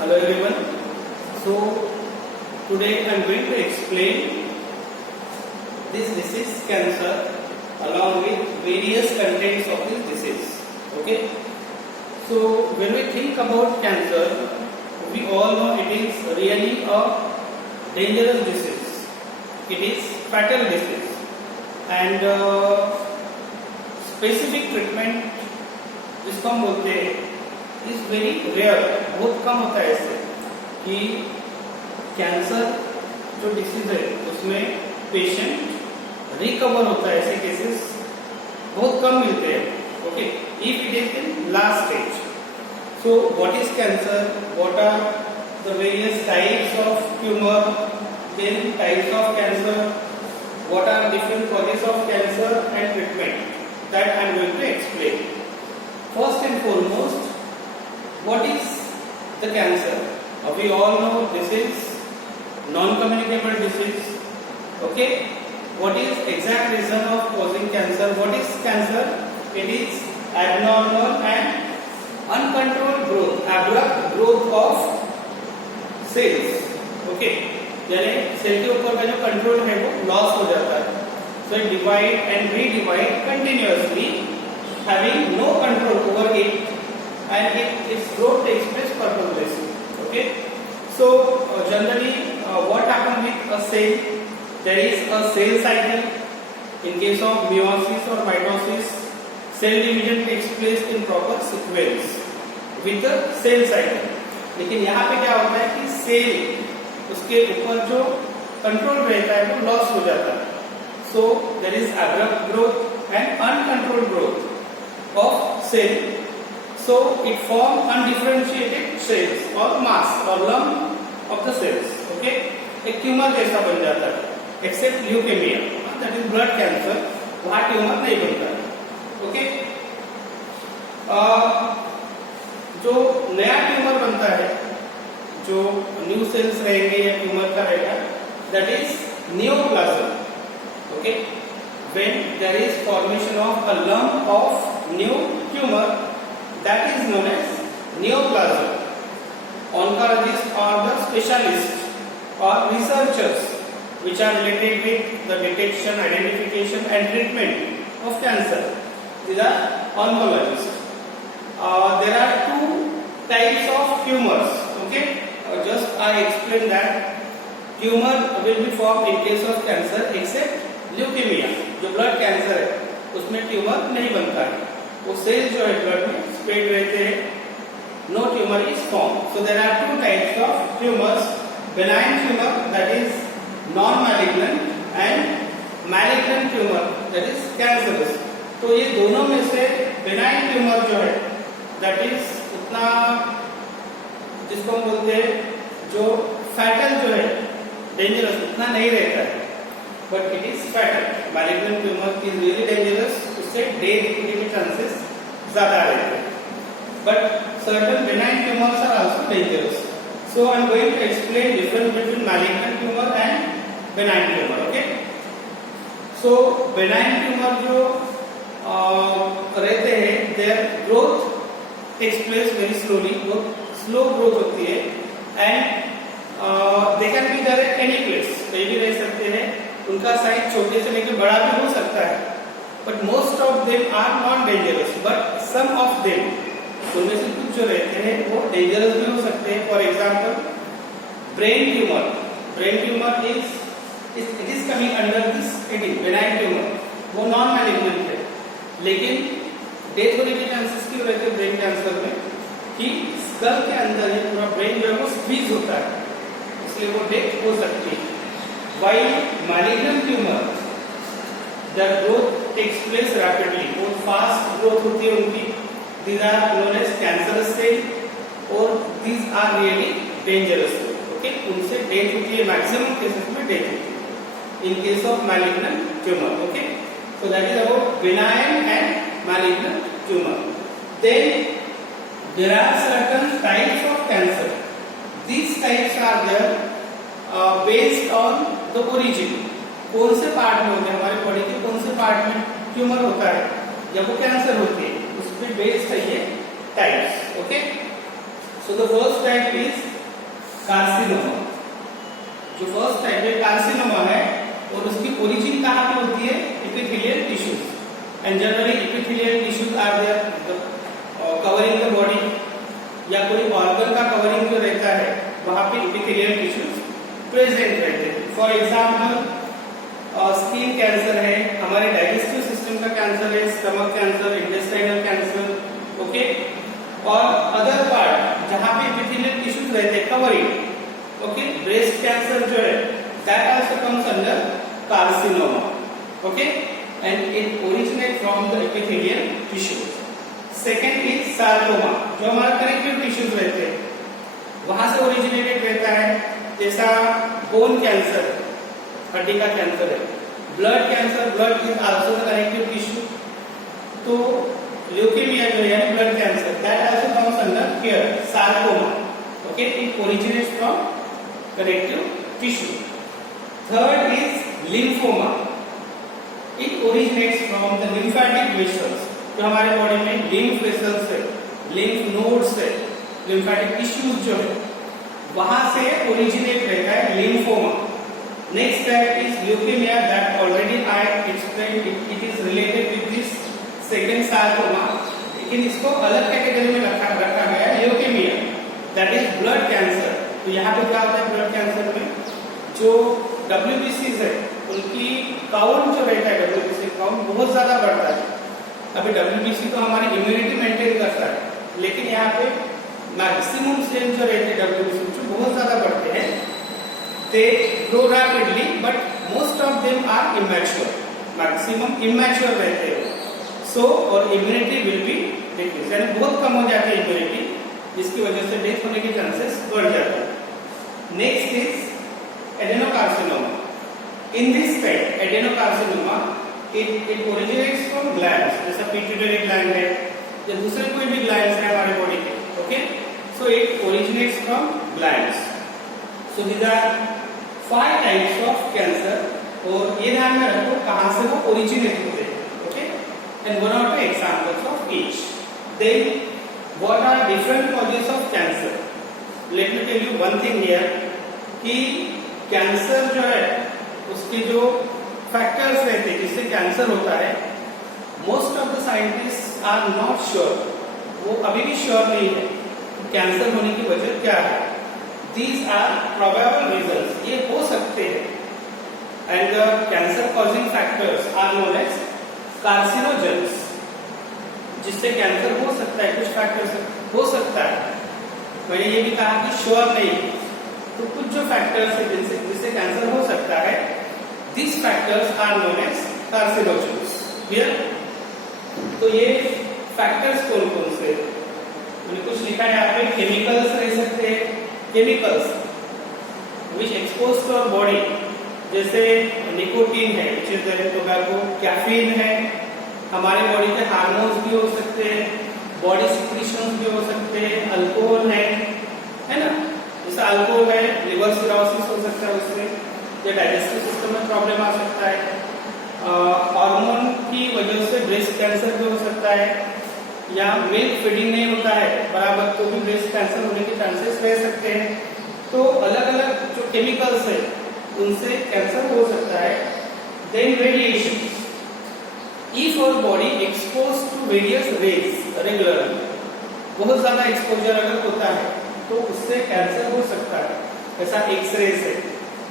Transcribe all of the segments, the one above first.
Hello everyone. So today I am going to explain this disease cancer along with various contents of this disease. Okay. So when we think about cancer, we all know it is really a dangerous disease. It is fatal disease and specific treatment जिसको हम बोलते हैं is very rare, बहुत कम होता है ऐसे कि cancer जो डिसीज है उसमें पेशेंट रिकवर होता है. ऐसे केसेस बहुत कम मिलते हैं. Okay, if it is in last stage. So what is cancer, what are the various types of tumour, then types of cancer, what are different causes of cancer and treatment, that I am going to explain. First and foremost, what is the cancer? We all know this is non-communicable disease. Okay, what is exact reason of causing cancer? What is cancer? It is abnormal and uncontrolled growth, abrupt growth of cells. Okay, यानी cell के ऊपर का जो control है वो loss हो जाता है. So it divide and redivide continuously, having no control over it, and its growth takes place purposely. Okay, so generally what happens with a cell? There is a cell cycle. In case of meiosis or mitosis, cell division takes place in proper sequence with the cell cycle. लेकिन यहाँ पे क्या होता है कि cell उसके ऊपर जो कंट्रोल रहता है वो लॉस हो जाता है. So there is abrupt growth and uncontrolled growth of cell. So it form undifferentiated cells or mass or lump of the cells. Okay, एक ट्यूमर जैसा बन जाता है. Except leukaemia, that is blood cancer, वहाँ tumour नहीं बनता है. Okay, जो नया ट्यूमर बनता है, जो न्यू सेल्स रहेंगे या ट्यूमर का रहेगा, that is neoplasm. Okay, when there is formation of a lump of new tumor, that is known as neoplasm. Oncologists are the specialists or researchers which are related with the detection, identification and treatment of cancer. These are oncologists. There are two types of tumors. Okay, just I explained that tumor will be formed in case of cancer except leukaemia. जो blood cancer है उसमें tumour नहीं बनता है, वो cell जो है blood में स्प्रेड रहते हैं. No tumour is form. So there are two types of tumours, benign tumour that is non malignant and malignant tumour that is cancerous. तो ये दोनों में से बेनाइन ट्यूमर जो है दैट इज उतना, जिसको हम बोलते हैं जो फैटल जो है, डेंजरस उतना नहीं रहता है, but it is fatal. Malignant tumor is really dangerous. उससे डेथ होने के चांसेस ज्यादा रहते हैं. But certain benign tumors are also dangerous. So I am going to explain difference between malignant tumor and benign tumor. Okay? So benign tumor जो रहते हैं, their growth takes place very slowly. बहुत slow growth होती है and they can be there at any place. कहीं भी रह सकते हैं. उनका साइज छोटे से लेकर बड़ा भी हो सकता है. But most of them are not dangerous, but some of them, उनमें से कुछ जो रहते हैं वो डेंजरस भी हो सकते हैं. For example brain tumour. Brain tumour it is coming under this heading benign tumour. वो नॉन मैलिग्नेंट है, लेकिन डेथ होने के चांसेस क्यों रहते हैं ब्रेन कैंसर में कि स्कल के अंदर ही पूरा ब्रेन जो है वो स्क्वीज होता है, इसलिए वो डेथ हो सकती है. While malignant tumor, the growth takes place rapidly, बहुत fast growth होती है उनकी. These are known as cancerous cell और these are really dangerous. Okay, उनसे डेथ होती है, मैक्सिमम केसेस में डेथ होती है in case of malignant tumor. Okay, so that is about benign and malignant tumor. Then there are certain types of cancer. These types are there based on the origin. कौन से part में होते हैं, हमारे body के कौन से part में ट्यूमर होता है या वो कैंसर होती है, उस पर बेस्ड है ये types. Okay, so the first type is carcinoma. जो फर्स्ट टाइप है कार्सिनोमा है और उसकी ओरिजिन कहाँ पे होती है? Epithelial tissues, and generally epithelial tissues are there covering the body, या कोई ऑर्गन का कवरिंग जो रहता है वहां पे एपिथेलियल टिश्यूज प्रेजेंट रहते हैं। फॉर एग्जांपल स्किन कैंसर है, हमारे डाइजेस्टिव सिस्टम का कैंसर है, stomach cancer, intestinal cancer, okay, और अदर पार्ट जहां पे एपिथेलियल टिश्यूज रहते हैं कवरिंग, ओके, ब्रेस्ट कैंसर जो है that also comes under carcinoma, okay, and it originate from the epithelial tissues. Second is sarcoma, जो हमारा कनेक्टिव टिश्यूज रहते हैं वहां से ओरिजिनेटेड रहता है, जैसा बोन कैंसर, हड्डी का कैंसर है, blood cancer, blood is also the connective tissue, तो ल्यूकेमिया जो है blood cancer that also comes under here sarcoma, okay, it originates from connective tissue. Third is lymphoma, it originates from the lymphatic vessels, जो हमारे body में lymph vessels है, lymph nodes है, lymphatic tissues जो है वहां से ओरिजिनेट रहता है lymphoma. Next type is leukaemia that already I explained, it is related with this second sarcoma, लेकिन इसको अलग कैटेगरी में रखा गया है, leukaemia that is blood cancer. तो यहाँ पे क्या होता है ब्लड कैंसर में, जो WBCs है उनकी काउंट जो रहता है, WBC काउंट बहुत ज्यादा बढ़ता है। अभी WBC तो हमारी इम्यूनिटी मेंटेन करता है, लेकिन यहाँ पे मैक्सिमम सेल जो रहते हैं WBC जो बहुत ज्यादा बढ़ते हैं, they grow rapidly but most of them are immature, maximum immature रहते हैं, so और immunity will be decreased, यानी बहुत कम हो जाती है immunity, जिसकी वजह से डेथ होने के चांसेस बढ़ जाते हैं। Next is adenocarcinoma. In this type adenocarcinoma it originates from glands, जैसा पिट्यूटरी ग्लैंड है या दूसरे कोई भी ग्लैंड्स है हमारे बॉडी के, okay, so it originates from glands. So these are 5 types of cancer, और ये ध्यान में रखो कहां से वो ओरिजिनेट होते हैं, okay, and one are the examples of each. Then what are different causes of cancer? Let me tell you one thing here कि कैंसर जो है उसके जो फैक्टर्स रहते हैं जिससे कैंसर होता है, most of the scientist are not sure, वो अभी भी श्योर नहीं है कैंसर होने की वजह क्या है। दीज आर प्रोबेबल रीजंस, ये हो सकते हैं, and the cancer causing factors are known as carcinogens, जिससे कैंसर हो सकता है, कुछ फैक्टर्स हो सकता है। मैंने ये भी कहा कि श्योर नहीं, तो कुछ जो फैक्टर्स है जिससे कैंसर हो सकता है, these factors are known as carcinogens. Clear? तो ये फैक्टर्स कौन कौन से? मैंने कुछ लिखा है यहाँ पे, केमिकल्स रह सकते हैं, chemicals which expose to our body, जैसे निकोटीन है, which is the tobacco, caffeine है, हमारे बॉडी के हार्मोन्स भी हो सकते हैं, बॉडी सिक्रीशंस भी हो सकते हैं, अल्कोहल है ना, जैसे अल्कोहल है, लिवर सिरोसिस हो सकता है उससे, या डाइजेस्टिव सिस्टम में प्रॉब्लम आ सकता है, हार्मोन की वजह से ब्रेस्ट कैंसर भी हो सकता है, या मिल्क फीडिंग नहीं होता है बराबर तो भी ब्रेस्ट कैंसर होने के चांसेस रह सकते हैं। तो अलग अलग जो केमिकल्स है उनसे कैंसर हो सकता है। Then radiation, if our body expose to various rays regularly, बहुत ज्यादा एक्सपोजर अगर होता है तो उससे कैंसर हो सकता है, ऐसा एक्सरेज है,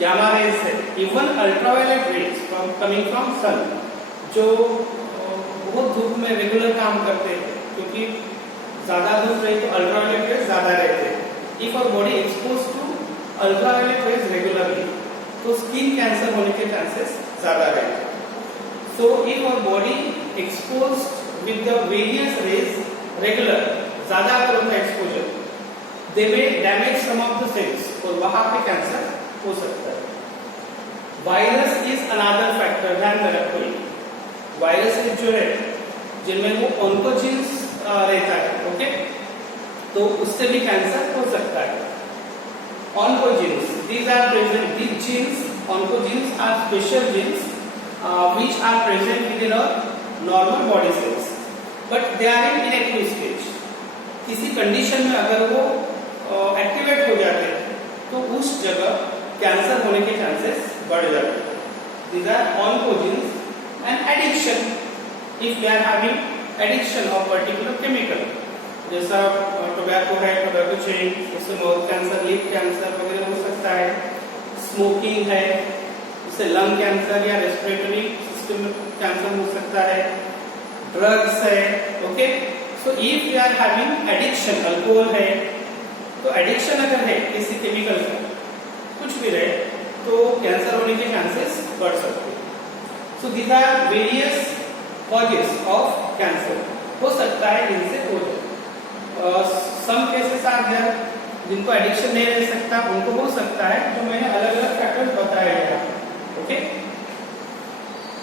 गामा रेज है, even ultraviolet rays from coming from sun, जो बहुत धूप में रेगुलर काम करते हैं, क्योंकि ज्यादा धूप रहे तो अल्ट्रावायलेट रेज ज्यादा रहते हैं। If our body expose to ultraviolet rays regularly, तो स्किन कैंसर होने के चांसेस ज्यादा रहते हैं। So if our body expose with the various rays regular, ज्यादा अगर होता है exposure, they may damage some of the cells, और वहां पे कैंसर हो सकता है। वायरस इज अनदर फैक्टर, ध्यान में रखो, वायरस जो है जिनमें वो ऑन्कोजीन्स रहता है, ओके, तो उससे भी कैंसर हो सकता है। Oncogenes, these are present, these genes, oncogenes are special genes which are present within a normal body cells, but they are in inactive stage. किसी कंडीशन में अगर वो एक्टिवेट हो जाते हैं तो उस जगह कैंसर होने के चांसेस बढ़ जाते हैं. These are oncogenes and addiction. If we are having addiction of particular chemical, जैसा टोबैको है, टोबैको चेन, उससे माउथ कैंसर, लिप कैंसर वगैरह हो सकता है. स्मोकिंग है, उससे लंग कैंसर या रेस्पिरेटरी सिस्टम कैंसर हो सकता है. ड्रग्स है. Okay, so if we are having addiction, alcohol है, तो एडिक्शन अगर है किसी केमिकल का, कुछ भी रहे, तो कैंसर होने के चांसेस बढ़ सकते हैं. So these are various causes of cancer. हो सकता है इनसे हो जाए. सम केसेस आर देयर जिनको एडिक्शन नहीं रह सकता, उनको हो सकता है, जो मैंने अलग अलग फैक्टर्स बताए हैं. Okay,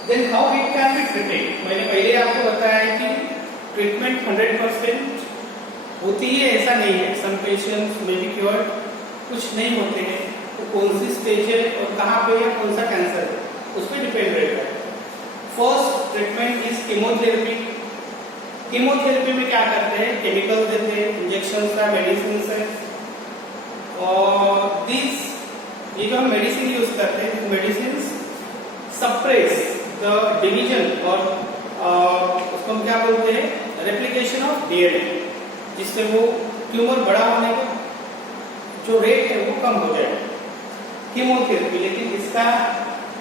then how it can be treated. मैंने पहले आपको बताया कि ट्रीटमेंट 100% होती है ऐसा नहीं है. Some patients may be cured, कुछ नहीं होते हैं. तो कौन सी स्टेज है और कहाँ पे या कौन सा कैंसर है, उस पर डिपेंड रहेगा. First treatment is chemotherapy. Chemotherapy में क्या करते हैं, केमिकल देते हैं, इंजेक्शन है, मेडिसिन है. और दिस ये जो हम मेडिसिन यूज करते हैं, मेडिसिन सप्रेस द डिवीजन और उसको हम क्या बोलते हैं, रेप्लिकेशन ऑफ डीएनए, जिससे वो ट्यूमर बड़ा होने का जो रेट है वो कम हो जाए. कीमोथेरेपी, लेकिन इसका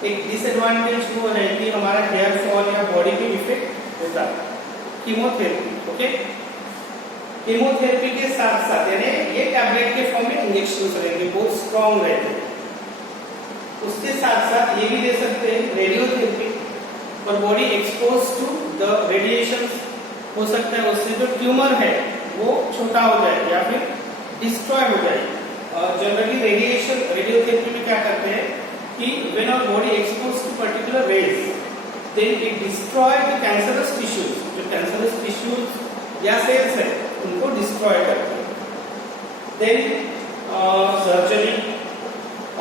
एक डिसएडवांटेज वो है कि हमारा हेयर फॉल या बॉडी पे इफेक्ट होता है. कीमोथेरेपी. ओके, कीमोथेरेपी के साथ साथ यानी ये टैबलेट के फॉर्म में इंजेक्शन रहेंगे, बहुत स्ट्रॉन्ग रहते हैं. उसके साथ साथ ये भी दे सकते हैं रेडियोथेरेपी, और body expose to the radiation. हो सकता है उससे जो ट्यूमर है वो छोटा हो जाए या फिर डिस्ट्रॉय हो जाए. जनरली रेडियोथेरेपी में क्या करते हैं कि when our body expose to particular rays, then it destroy the cancerous tissues. जो कैंसरस टिश्यूज या सेल्स है उनको डिस्ट्रॉय करते हैं. देन सर्जरी,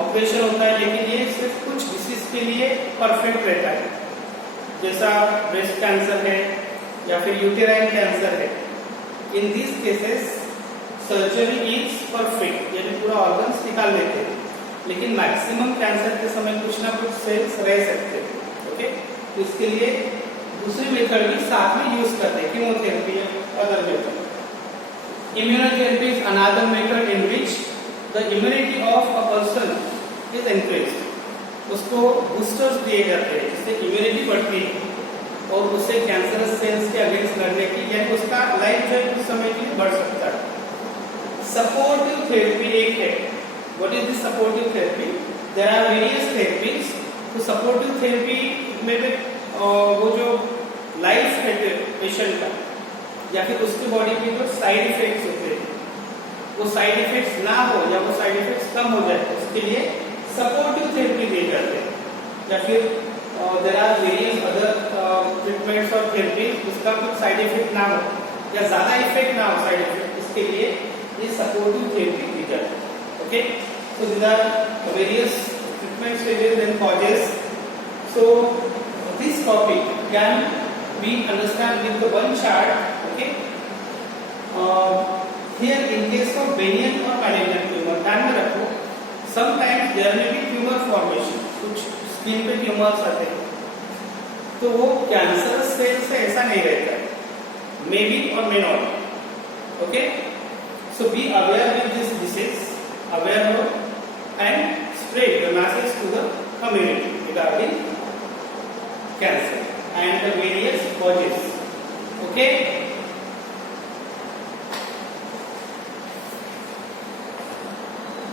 ऑपरेशन होता है, लेकिन ये सिर्फ कुछ डिसीज के लिए परफेक्ट रहता है. जैसा ब्रेस्ट कैंसर है या फिर यूटेराइन कैंसर है. In this cases surgery is perfect, यानी पूरा ऑर्गन्स निकाल लेते हैं, लेकिन मैक्सिमम कैंसर के समय कुछ ना कुछ सेल्स रह सकते हैं. ओके, तो इसके लिए दूसरी मेथड भी साथ में यूज करते हैं, कीमोथेरेपी या other method. Immunotherapy is another method in which the immunity of a person is increased. उसको बूस्टर्स दिए जाते हैं जिससे इम्यूनिटी बढ़ती है और उससे कैंसरस सेल्स के अगेंस्ट लड़ने की, यानी उसका लाइफ जो कुछ समय के लिए बढ़ सकता है. सपोर्टिव थेरेपी एक है. What is this supportive therapy? There are various therapies. तो सपोर्टिव थेरेपी में वो जो लाइफ है पेशेंट का या फिर उसकी बॉडी के जो साइड इफेक्ट्स होते हैं, वो साइड इफेक्ट्स ना हो या वो साइड इफेक्ट्स कम हो जाए, उसके लिए सपोर्टिव थेरेपी दी जाती है. या फिर there are various other treatments और थेरेपी, उसका कुछ साइड इफेक्ट ना हो या ज्यादा इफेक्ट ना हो साइड इफेक्ट, इसके लिए ये सपोर्टिव थेरेपी दी जाती है. Okay, so these are various treatment stages and causes. So this topic can be understand with the one chart. Okay, here in case of benign or malignant tumor, ध्यान में रखो, sometimes there may be tumor formation, कुछ skin पे tumours आते हैं, तो वो cancerous cell से ऐसा नहीं रहता है, मे बी और may not. Okay, so be aware with this disease, aware हो and spread the message to the community regarding cancer and the various causes. Okay.